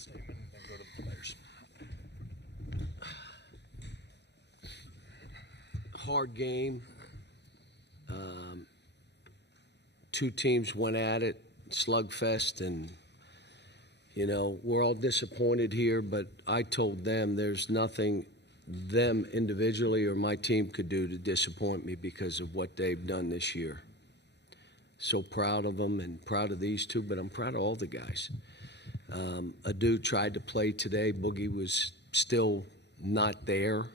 statement and then go to the players. Hard game. Two teams went at it, slugfest, and, you know, we're all disappointed here, but I told them there's nothing them individually or my team could do to disappoint me because of what they've done this year. So proud of them and proud of these two, but I'm proud of all the guys. Adu tried to play today. Boogie was still not there,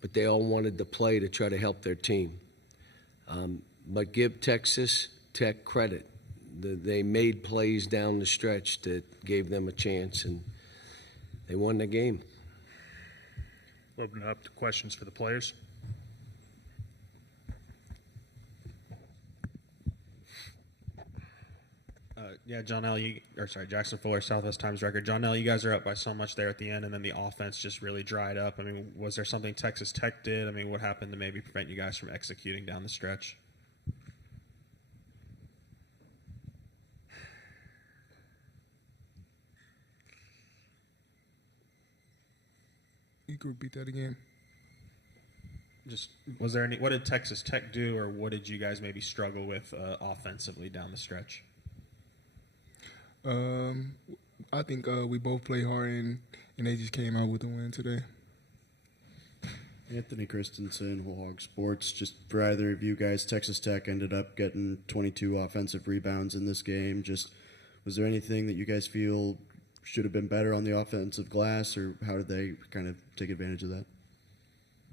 but they all wanted to play to try to help their team. But give Texas Tech credit. They made plays down the stretch that gave them a chance, and they won the game. We'll open it up to questions for the players. Yeah, Jackson Fuller, Southwest Times Record. John L., you guys are up by so much there at the end, and then the offense just really dried up. I mean, was there something Texas Tech did? I mean, what happened to maybe prevent you guys from executing down the stretch? You could repeat that again. Just was there any? What did Texas Tech do, or what did you guys maybe struggle with offensively down the stretch? I think we both played hard, and they just came out with a win today. Anthony Christensen, Whole Hog Sports. Just for either of you guys, Texas Tech ended up getting 22 offensive rebounds in this game. Just was there anything that you guys feel should have been better on the offensive glass, or how did they kind of take advantage of that?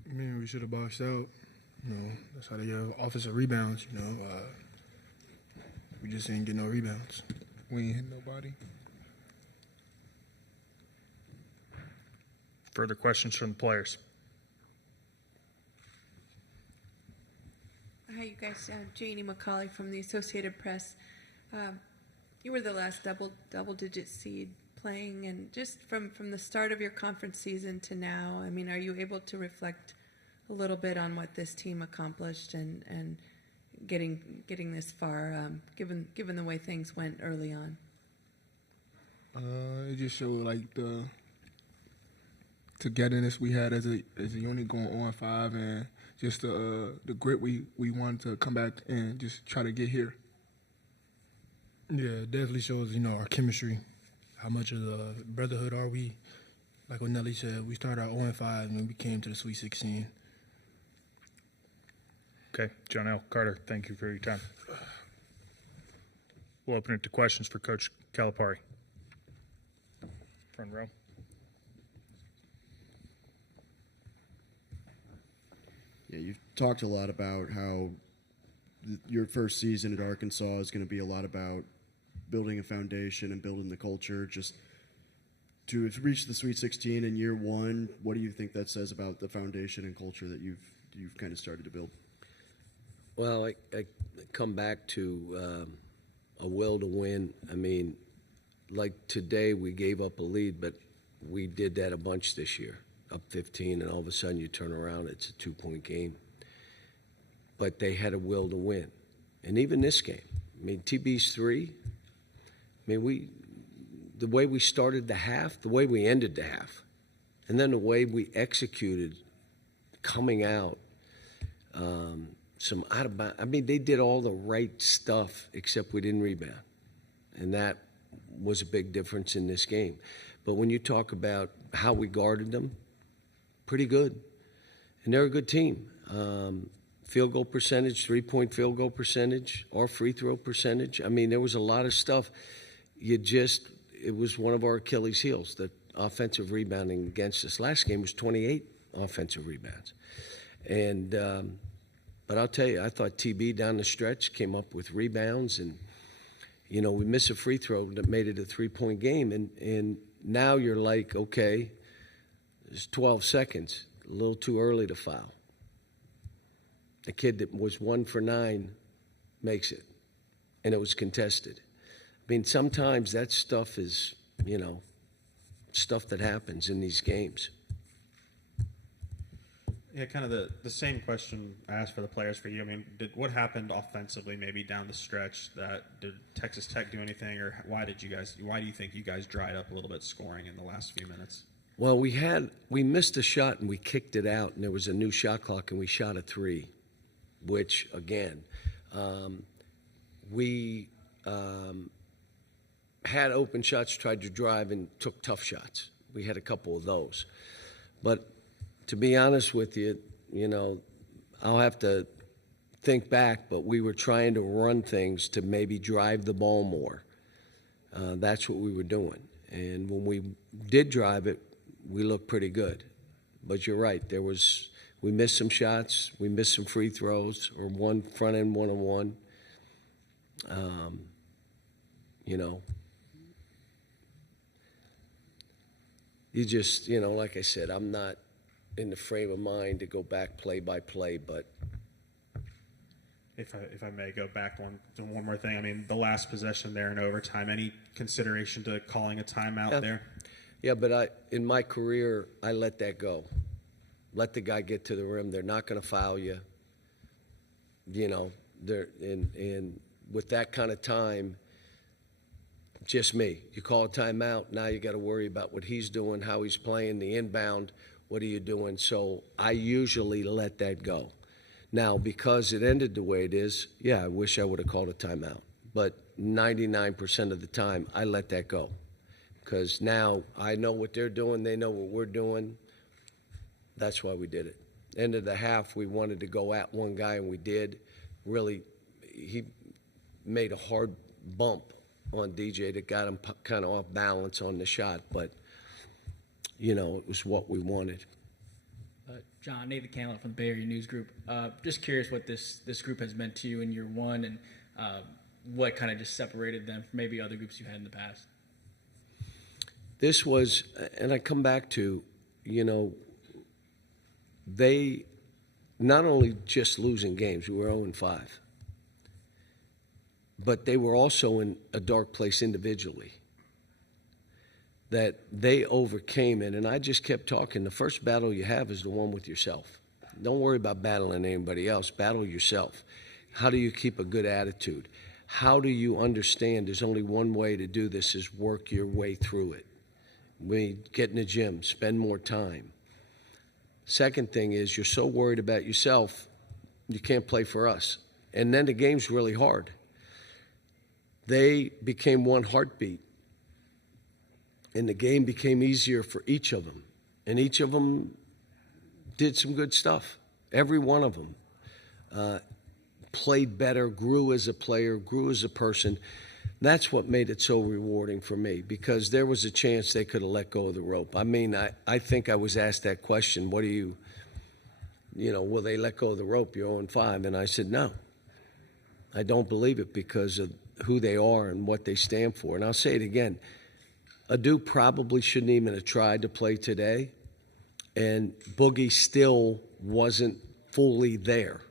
I mean, we should have boxed out. You know, that's how they get offensive rebounds. You know, we just didn't get no rebounds. We ain't hit nobody. Further questions from the players. Hi, you guys. Janie McCauley from the Associated Press. You were the last double-digit seed playing, and just from the start of your conference season to now, I mean, are you able to reflect a little bit on what this team accomplished and getting this far, given the way things went early on? It just showed like the togetherness we had as a unit going on 5, and just the grit we wanted to come back and just try to get here. Yeah, it definitely shows, you know, our chemistry. How much of the brotherhood are we? Like what Nelly said, we started out 0-5 and we came to the Sweet 16. Okay, John L. Carter, thank you for your time. We'll open it to questions for Coach Calipari. Front row. Yeah, you've talked a lot about how your first season at Arkansas is going to be a lot about building a foundation and building the culture. Just to have reached the Sweet 16 in year one, what do you think that says about the foundation and culture that you've kind of started to build? Well, I come back to a will to win. I mean, like today we gave up a lead, but we did that a bunch this year, up 15, and all of a sudden you turn around, it's a 2-point game. But they had a will to win. And even this game, I mean, TB's 3, I mean, the way we started the half, the way we ended the half, and then the way we executed coming out, some out of bounds. I mean, they did all the right stuff except we didn't rebound. And that was a big difference in this game. But when you talk about how we guarded them, pretty good. And they're a good team. Field goal percentage, 3-point field goal percentage, or free throw percentage. I mean, there was a lot of stuff. It was one of our Achilles heels, the offensive rebounding against us. Last game was 28 offensive rebounds. And but I'll tell you, I thought TB down the stretch came up with rebounds, and, you know, we missed a free throw that made it a 3-point game. And now you're like, okay, there's 12 seconds, a little too early to foul. The kid that was 1 for 9 makes it, and it was contested. I mean, sometimes that stuff is, you know, stuff that happens in these games. Yeah, kind of the same question I asked for the players for you. I mean, what happened offensively maybe down the stretch? Did Texas Tech do anything, or why do you think you guys dried up a little bit scoring in the last few minutes? Well, we missed a shot and we kicked it out, and there was a new shot clock, and we shot a 3, which again, we had open shots, tried to drive, and took tough shots. We had a couple of those, but to be honest with you, I'll have to think back, but we were trying to run things to maybe drive the ball more. That's what we were doing, and when we did drive it, we looked pretty good. But you're right, we missed some shots, we missed some free throws, or one front end one-on-one. You just, like I said, I'm not in the frame of mind to go back play by play, but If I may go back one more thing, I mean, the last possession there in overtime, any consideration to calling a timeout there? yeah, but in my career, I let that go. Let the guy get to the rim. They're not going to foul you. And with that kind of time, just me. You call a timeout, now you got to worry about what he's doing, how he's playing, the inbound, what are you doing? So I usually let that go. Now, because it ended the way it is, yeah, I wish I would have called a timeout. But 99% of the time, I let that go. Because now I know what they're doing, they know what we're doing. That's why we did it. End of the half, we wanted to go at one guy, and we did. Really, he made a hard bump on DJ that got him kind of off balance on the shot, but, it was what we wanted. John, Nathan Canlett from the Bay Area News Group. Just curious what this group has meant to you in year one, and what kind of just separated them from maybe other groups you had in the past. This was, and I come back to, they not only just losing games, we were 0-5, but they were also in a dark place individually that they overcame it. And I just kept talking. The first battle you have is the one with yourself. Don't worry about battling anybody else. Battle yourself. How do you keep a good attitude? How do you understand there's only one way to do this is work your way through it? We get in the gym, spend more time. Second thing is you're so worried about yourself, you can't play for us. And then the game's really hard. They became one heartbeat, and the game became easier for each of them. And each of them did some good stuff. Every one of them played better, grew as a player, grew as a person. That's what made it so rewarding for me, because there was a chance they could have let go of the rope. I mean, I think I was asked that question, what do you will they let go of the rope? You're 0-5. And I said, no. I don't believe it because of who they are and what they stand for. And I'll say it again. Adu probably shouldn't even have tried to play today, and Boogie still wasn't fully there.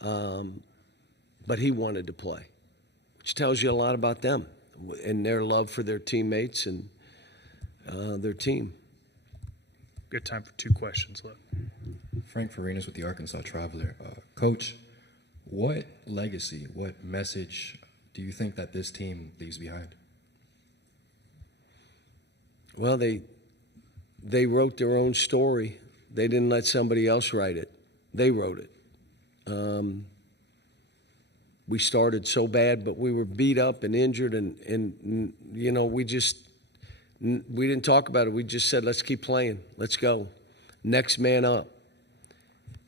But he wanted to play, which tells you a lot about them and their love for their teammates and their team. Good time for 2 questions left. Frank Farinas with the Arkansas Traveler. Coach, what legacy, what message do you think that this team leaves behind? Well, they wrote their own story. They didn't let somebody else write it. They wrote it. We started so bad, but we were beat up and injured, and we didn't talk about it. We just said, let's keep playing. Let's go. Next man up.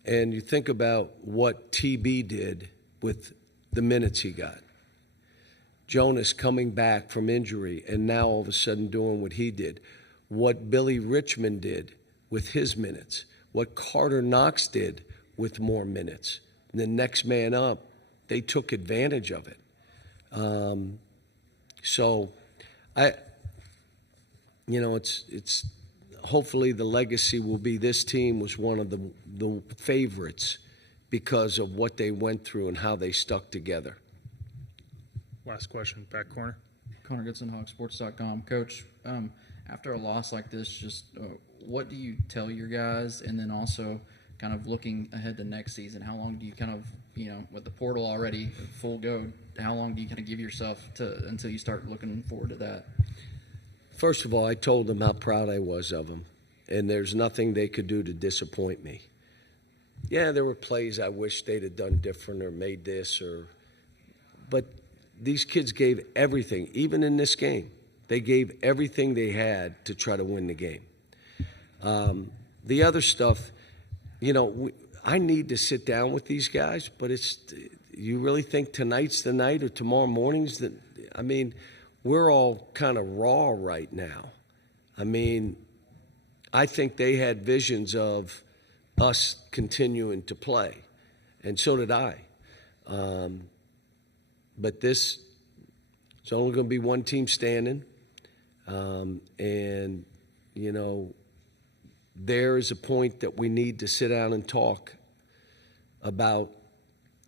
And you think about what TB did with the minutes he got. Jonas coming back from injury and now all of a sudden doing what he did. What Billy Richmond did with his minutes. What Carter Knox did with more minutes. And the next man up, they took advantage of it. It's hopefully the legacy will be this team was one of the favorites because of what they went through and how they stuck together. Last question, back corner. Connor Goodson, HawkSports.com. Coach, after a loss like this, just what do you tell your guys, and then also kind of looking ahead to next season, how long do you kind of, with the portal already full go, how long do you kind of give yourself to until you start looking forward to that? First of all, I told them how proud I was of them, and there's nothing they could do to disappoint me. Yeah, there were plays I wish they'd have done different or made this, but these kids gave everything, even in this game. They gave everything they had to try to win the game. The other stuff, I need to sit down with these guys, but you really think tonight's the night or tomorrow morning's the, we're all kind of raw right now. I think they had visions of us continuing to play, and so did I. But it's only going to be one team standing, and there is a point that we need to sit down and talk about,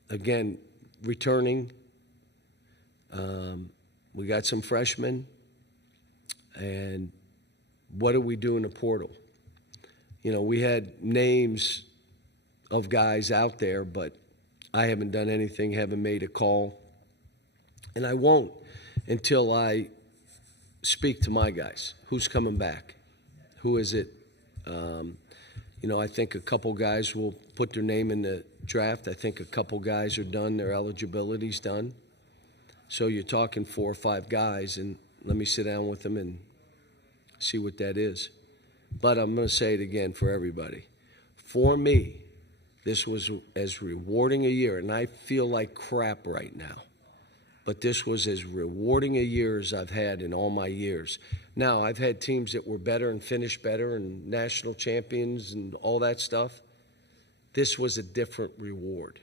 again, returning. We got some freshmen, and what do we do in the portal? We had names of guys out there, but I haven't done anything, haven't made a call, and I won't until I speak to my guys. Who's coming back? Who is it? I think a couple guys will put their name in the draft. I think a couple guys are done. Their eligibility's done. So you're talking 4 or 5 guys, and let me sit down with them and see what that is. But I'm going to say it again for everybody. For me, this was as rewarding a year, and I feel like crap right now. But this was as rewarding a year as I've had in all my years. Now, I've had teams that were better and finished better and national champions and all that stuff. This was a different reward.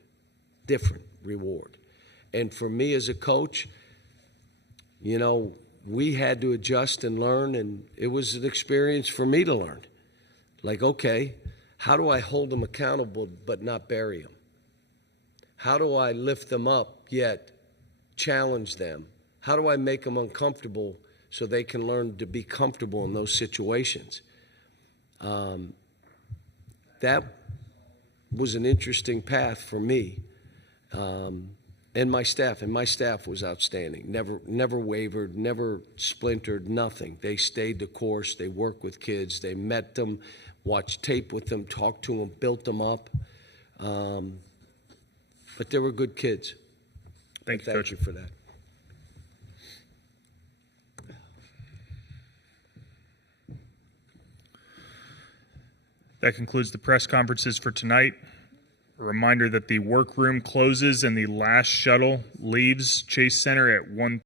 And for me as a coach, we had to adjust and learn, and it was an experience for me to learn. Like, okay, how do I hold them accountable but not bury them? How do I lift them up yet challenge them? How do I make them uncomfortable so they can learn to be comfortable in those situations? That was an interesting path for me and my staff. And my staff was outstanding. Never wavered, never splintered, nothing. They stayed the course. They worked with kids. They met them, watched tape with them, talked to them, built them up. But they were good kids. Thank you, Coach. You for that. That concludes the press conferences for tonight. A reminder that the workroom closes and the last shuttle leaves Chase Center at 1:30.